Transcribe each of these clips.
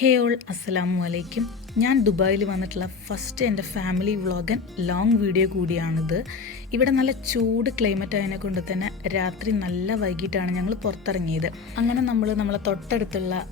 ഹേ all അസ്സലാമു അലൈക്കും. ഞാൻ ദുബായിൽ വന്നിട്ടുള്ള ഫസ്റ്റ് എൻ്റെ ഫാമിലി വ്ളോഗ് ലോങ് വീഡിയോ കൂടിയാണിത്. ഇവിടെ നല്ല ചൂട് ക്ലൈമറ്റ് ആയതിനെ കൊണ്ട് തന്നെ രാത്രി നല്ല വൈകിട്ടാണ് ഞങ്ങൾ പുറത്തിറങ്ങിയത്. അങ്ങനെ നമ്മളെ തൊട്ടടുത്തുള്ള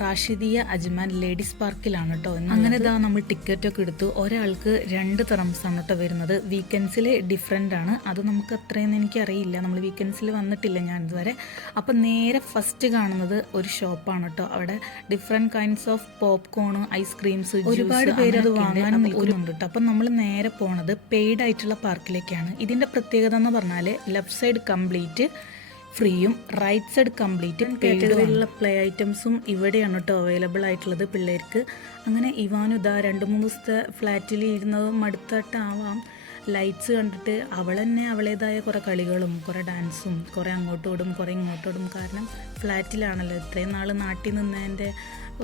റാഷിദിയ അജ്മാൻ ലേഡീസ് പാർക്കിലാണ് കേട്ടോ. അങ്ങനെ ഇതാ നമ്മൾ ടിക്കറ്റൊക്കെ എടുത്തു. ഒരാൾക്ക് 2 തറംസാണ് കേട്ടോ വരുന്നത്. വീക്കെൻഡ്സിൽ ഡിഫറെൻ്റ് ആണ്. അത് നമുക്ക് അത്രയൊന്നും എനിക്കറിയില്ല, നമ്മൾ വീക്കെൻഡ്സിൽ വന്നിട്ടില്ല ഞാൻ ഇതുവരെ. അപ്പം നേരെ ഫസ്റ്റ് കാണുന്നത് ഒരു ഷോപ്പാണ് കേട്ടോ. അവിടെ different kinds of popcorn, ice creams, ഒരുപാട് പേര് അത് വാങ്ങാൻ നിൽക്കുന്നുണ്ട് കേട്ടോ. അപ്പം നമ്മൾ നേരെ പോണത് പെയ്ഡ് ആയിട്ടുള്ള പാർക്കിലേക്കാണ്. ഇതിൻ്റെ പ്രത്യേകത എന്ന് പറഞ്ഞാൽ ലെഫ്റ്റ് സൈഡ് കംപ്ലീറ്റ് ഫ്രീയും റൈറ്റ് സൈഡ് കംപ്ലീറ്റ് പെയ്ഡിലുള്ള പ്ലേ ഐറ്റംസും ഇവിടെയാണ് കേട്ടോ അവൈലബിൾ ആയിട്ടുള്ളത് പിള്ളേർക്ക്. അങ്ങനെ ഇവാനും ഇതാ 2-3 ദിവസത്തെ ഫ്ലാറ്റിൽ ഇരുന്നത് മടുത്തിട്ടാവാം ലൈറ്റ്സ് കണ്ടിട്ട് അവൾ തന്നെ അവളേതായ കുറേ കളികളും കുറേ ഡാൻസും കുറേ അങ്ങോട്ടോടും കുറേ ഇങ്ങോട്ടോടും. കാരണം ഫ്ലാറ്റിലാണല്ലോ, ഇത്രയും നാൾ നാട്ടിൽ നിന്നതിൻ്റെ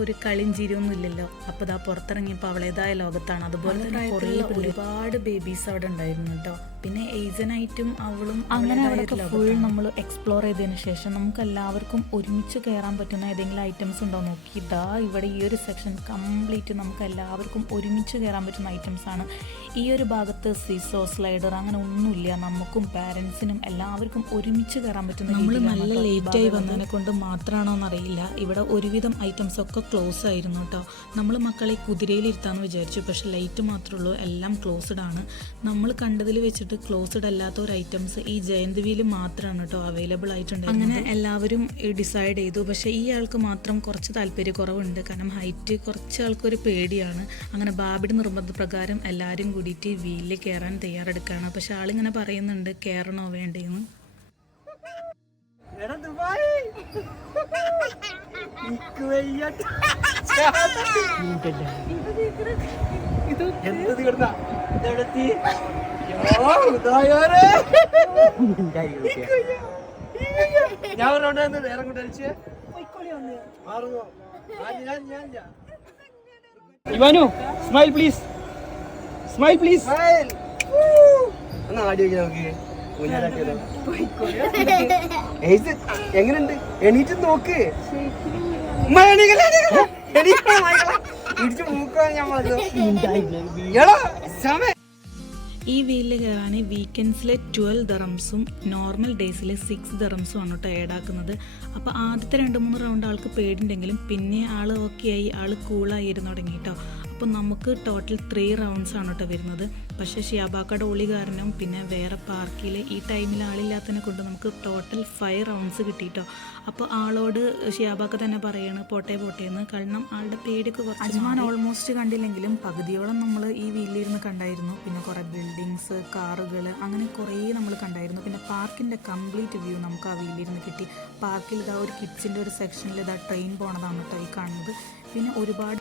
ഒരു കളിയും ചിരിയൊന്നും ഇല്ലല്ലോ. അപ്പോൾ ഇതാ പുറത്തിറങ്ങിയപ്പോൾ അവളേതായ ലോകത്താണ്. അതുപോലെ തന്നെ കുറേ ഒരുപാട് ബേബീസ് അവിടെ ഉണ്ടായിരുന്നു കേട്ടോ. പിന്നെ ഏജനായിട്ടും അവളും അങ്ങനെ അവിടെയൊക്കെ ഫുൾ നമ്മൾ എക്സ്പ്ലോർ ചെയ്തതിന് ശേഷം നമുക്ക് എല്ലാവർക്കും ഒരുമിച്ച് കയറാൻ പറ്റുന്ന ഏതെങ്കിലും ഐറ്റംസ് ഉണ്ടോ നോക്കി. ഇതാ ഇവിടെ ഈ ഒരു സെക്ഷൻ കംപ്ലീറ്റ് നമുക്ക് എല്ലാവർക്കും ഒരുമിച്ച് കയറാൻ പറ്റുന്ന ഐറ്റംസാണ്. ഈ ഒരു ഭാഗത്ത് സീസോ, സ്ലൈഡർ അങ്ങനെ ഒന്നുമില്ല. നമുക്കും പാരൻസിനും എല്ലാവർക്കും ഒരുമിച്ച് കയറാൻ പറ്റുന്ന. നമ്മൾ നല്ല ലേറ്റായി വന്നതിനെ കൊണ്ട് മാത്രമാണോ എന്നറിയില്ല, ഇവിടെ ഒരുവിധം ഐറ്റംസ് ഒക്കെ ക്ലോസ് ആയിരുന്നു കേട്ടോ. നമ്മൾ മക്കളെ കുതിരയിലിരുത്താന്ന് വിചാരിച്ചു, പക്ഷെ ലൈറ്റ് മാത്രമേ ഉള്ളൂ, എല്ലാം ക്ലോസ്ഡ് ആണ്. നമ്മൾ കണ്ടതിൽ വെച്ചിട്ട് ക്ലോസ്ഡ് അല്ലാത്ത ഒരു ഐറ്റംസ് ഈ ജയന്ത് വീല് മാത്രമാണ് കേട്ടോ അവൈലബിൾ ആയിട്ടുണ്ട്. അങ്ങനെ എല്ലാവരും ഡിസൈഡ് ചെയ്തു. പക്ഷേ ഈ ആൾക്ക് മാത്രം കുറച്ച് താല്പര്യക്കുറവുണ്ട്, കാരണം ഹൈറ്റ് കുറച്ച് ആൾക്കൊരു പേടിയാണ്. അങ്ങനെ ബാബിയുടെ നിർബന്ധപ്രകാരം എല്ലാവരും കൂടിയിട്ട് വീലിൽ കയറാൻ തയ്യാറെടുക്കുകയാണ്. പക്ഷെ ആളിങ്ങനെ പറയുന്നുണ്ട് കയറണോ വേണ്ടേന്ന്. ഇവാനു സ്മൈൽ പ്ലീസ്, സ്മൈൽ പ്ലീസ്. എങ്ങനെയുണ്ട്? എണീറ്റ് നോക്ക്. ഈ വീലിൽ കയറാൻ വീക്കെൻഡ്സിലെ 12 ദറംസും നോർമൽ ഡേയ്സിലെ 6 ദറംസും ആണ് കേട്ടോ ഏഡാക്കുന്നത്. അപ്പോൾ ആദ്യത്തെ 2-3 റൗണ്ട് ആൾക്ക് പേടിയുണ്ടെങ്കിലും പിന്നെ ആൾ ഓക്കെ ആയി, ആൾ കൂളായി ഇരുന്ന് തുടങ്ങി കേട്ടോ. അപ്പോൾ നമുക്ക് ടോട്ടൽ 3 റൗണ്ട്സ് ആണ് കേട്ടോ വരുന്നത്. പക്ഷേ ഷിയാബാക്കയുടെ ഒളി കാരണം പിന്നെ വേറെ പാർക്കിൽ ഈ ടൈമിൽ ആളില്ലാത്തതിനെ കൊണ്ട് നമുക്ക് ടോട്ടൽ 5 റൗണ്ട്സ് കിട്ടിയിട്ടോ. അപ്പോൾ ആളോട് ഷിയാബാക്ക തന്നെ പറയാണ് പോട്ടെ എന്ന്, കാരണം ആളുടെ പേടിയൊക്കെ കുറച്ച്. അജ്മാൻ ഓൾമോസ്റ്റ് കണ്ടില്ലെങ്കിലും പകുതിയോളം നമ്മൾ ഈ വീലിലിരുന്ന് കണ്ടായിരുന്നു. പിന്നെ കുറേ ബിൽഡിങ്സ്, കാറുകൾ, അങ്ങനെ കുറേ നമ്മൾ കണ്ടായിരുന്നു. പിന്നെ പാർക്കിൻ്റെ കംപ്ലീറ്റ് വ്യൂ നമുക്ക് ആ വീലിലിരുന്ന് കിട്ടി. പാർക്കിൽ ഇതാ ഒരു കിഡ്സിൻ്റെ ഒരു സെക്ഷനിൽ ഇതാ ട്രെയിൻ പോണതാണ് കേട്ടോ ഈ കാണുന്നത്. പിന്നെ ഒരുപാട്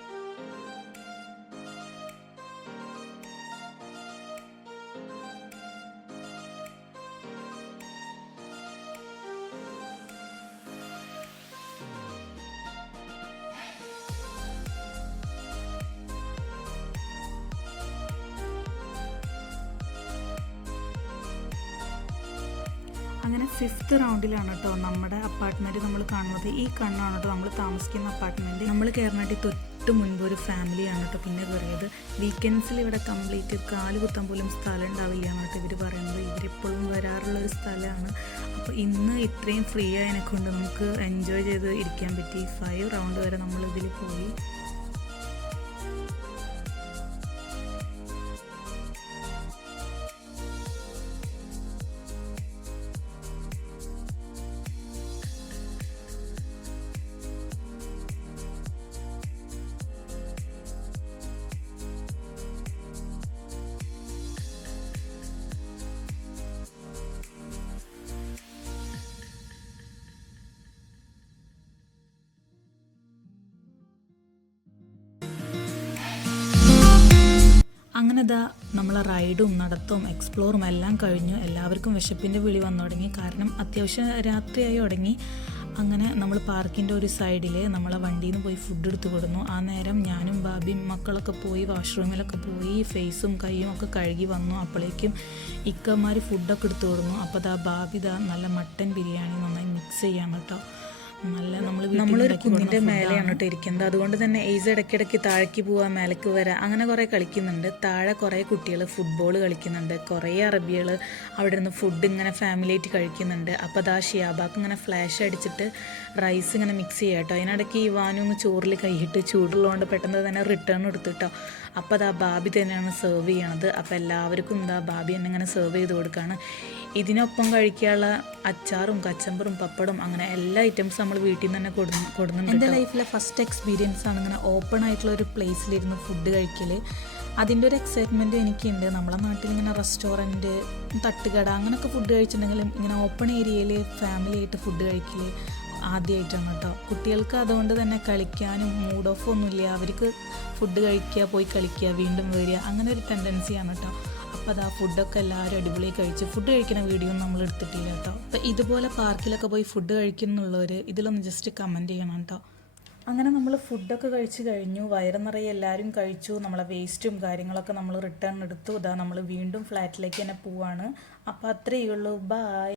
അങ്ങനെ 5th റൗണ്ടിലാണ് കേട്ടോ നമ്മുടെ അപ്പാർട്ട്മെൻറ്റ് നമ്മൾ കാണുന്നത്. ഈ കണ്ണാണ് കേട്ടോ നമ്മൾ താമസിക്കുന്ന അപ്പാർട്ട്മെൻറ്റ്. നമ്മൾ കയറിനായിട്ട് തൊട്ട് മുൻപ് ഒരു ഫാമിലിയാണ് കേട്ടോ പിന്നെ കയറിയത്. വീക്കെൻഡ്സിൽ ഇവിടെ കംപ്ലീറ്റ് കാല് കുത്താൻ പോലും സ്ഥലം ഉണ്ടാവില്ല എന്നിട്ട് ഇവർ പറയുന്നത്. ഇവരെപ്പോഴും വരാറുള്ളൊരു സ്ഥലമാണ്. അപ്പോൾ ഇന്ന് ഇത്രയും ഫ്രീ ആയതിനെ കൊണ്ട് നമുക്ക് എൻജോയ് ചെയ്ത് ഇരിക്കാൻ പറ്റി. 5 റൗണ്ട് വരെ നമ്മളിതിൽ പോയി. അങ്ങനെ ഇതാ നമ്മളെ റൈഡും നടത്തവും എക്സ്പ്ലോറും എല്ലാം കഴിഞ്ഞു. എല്ലാവർക്കും വിശപ്പിൻ്റെ വിളി വന്നു തുടങ്ങി, കാരണം അത്യാവശ്യം രാത്രിയായി തുടങ്ങി. അങ്ങനെ നമ്മൾ പാർക്കിൻ്റെ ഒരു സൈഡിൽ നമ്മളെ വണ്ടിയിൽ നിന്ന് പോയി ഫുഡ് എടുത്ത് കൊടുന്നു. ആ നേരം ഞാനും ബാബിയും മക്കളൊക്കെ പോയി വാഷ്റൂമിലൊക്കെ പോയി ഫേസും കൈയും ഒക്കെ കഴുകി വന്നു. അപ്പോഴേക്കും ഇക്കമാർ ഫുഡൊക്കെ എടുത്ത് കൊടുന്നു. അപ്പോൾ ബാബി നല്ല മട്ടൻ ബിരിയാണി നന്നായി മിക്സ് ചെയ്യാണ് കേട്ടോ. നല്ല നമ്മളൊരു കുന്നിൻ്റെ മേലെയാണ് കേട്ടോ ഇരിക്കുന്നത്. അതുകൊണ്ട് തന്നെ ഏസ് ഇടയ്ക്കിടയ്ക്ക് താഴേക്ക് പോവാ, മേലേക്ക് വരാം, അങ്ങനെ കുറേ കളിക്കുന്നുണ്ട്. താഴെ കുറേ കുട്ടികൾ ഫുട്ബോൾ കളിക്കുന്നുണ്ട്. കുറേ അറബികൾ അവിടെ നിന്ന് ഫുഡ് ഇങ്ങനെ ഫാമിലി ആയിട്ട് കഴിക്കുന്നുണ്ട്. അപ്പോൾ അതാ ഷിയാബാക്ക് ഇങ്ങനെ ഫ്ലാഷ് അടിച്ചിട്ട് റൈസ് ഇങ്ങനെ മിക്സ് ചെയ്യാം കേട്ടോ. അതിനിടയ്ക്ക് ഇവാനും ഒന്ന് ചോറിൽ കൈയിട്ട് ചൂടുള്ളതുകൊണ്ട് പെട്ടെന്ന് തന്നെ റിട്ടേൺ എടുത്തിട്ടോ. അപ്പോൾ അതാ ബാബി തന്നെയാണ് സെർവ് ചെയ്യണത്. അപ്പോൾ എല്ലാവർക്കും എന്താ ബാബി തന്നെ ഇങ്ങനെ സെർവ് ചെയ്ത് കൊടുക്കുകയാണ്. ഇതിനൊപ്പം കഴിക്കാനുള്ള അച്ചാറും കച്ചമ്പറും പപ്പടും അങ്ങനെ എല്ലാ ഐറ്റംസും നമ്മൾ വീട്ടിൽ നിന്ന് തന്നെ കൊടുക്കുന്നുണ്ട്. എൻ്റെ ലൈഫിലെ ഫസ്റ്റ് എക്സ്പീരിയൻസ് ആണ് ഇങ്ങനെ ഓപ്പൺ ആയിട്ടുള്ള ഒരു പ്ലേസിലിരുന്ന് ഫുഡ് കഴിക്കൽ. അതിൻ്റെ ഒരു എക്സൈറ്റ്മെൻറ്റ് എനിക്കുണ്ട്. നമ്മളെ നാട്ടിൽ ഇങ്ങനെ റെസ്റ്റോറൻറ്റ്, തട്ടുകട അങ്ങനെയൊക്കെ ഫുഡ് കഴിച്ചിട്ടുണ്ടെങ്കിലും ഇങ്ങനെ ഓപ്പൺ ഏരിയയിൽ ഫാമിലി ആയിട്ട് ഫുഡ് കഴിക്കൽ ആദ്യമായിട്ടാണ് കേട്ടോ. കുട്ടികൾക്ക് അതുകൊണ്ട് തന്നെ കളിക്കാനും മൂഡ് ഓഫ് ഒന്നുമില്ല. അവർക്ക് ഫുഡ് കഴിക്കുക, പോയി കളിക്കുക, വീണ്ടും വരിക, അങ്ങനെ ഒരു ടെൻഡൻസിയാണ് കേട്ടോ. അപ്പോൾ അതാ ഫുഡൊക്കെ എല്ലാവരും അടിപൊളി കഴിച്ച് ഫുഡ് കഴിക്കുന്ന വീഡിയോ നമ്മൾ എടുത്തിട്ടില്ല കേട്ടോ. അപ്പോൾ ഇതുപോലെ പാർക്കിലൊക്കെ പോയി ഫുഡ് കഴിക്കുന്നുള്ളവർ ഇതിലൊന്ന് ജസ്റ്റ് കമൻറ്റ് ചെയ്യണം കേട്ടോ. അങ്ങനെ നമ്മൾ ഫുഡൊക്കെ കഴിച്ച് കഴിഞ്ഞു. വയറ് നിറയെ എല്ലാവരും കഴിച്ചു. നമ്മളെ വേസ്റ്റും കാര്യങ്ങളൊക്കെ നമ്മൾ റിട്ടേൺ എടുത്തു. ഇതാ നമ്മൾ വീണ്ടും ഫ്ലാറ്റിലേക്ക് തന്നെ പോവാണ്. അപ്പോൾ അത്രയേ ഉള്ളൂ. ബൈ.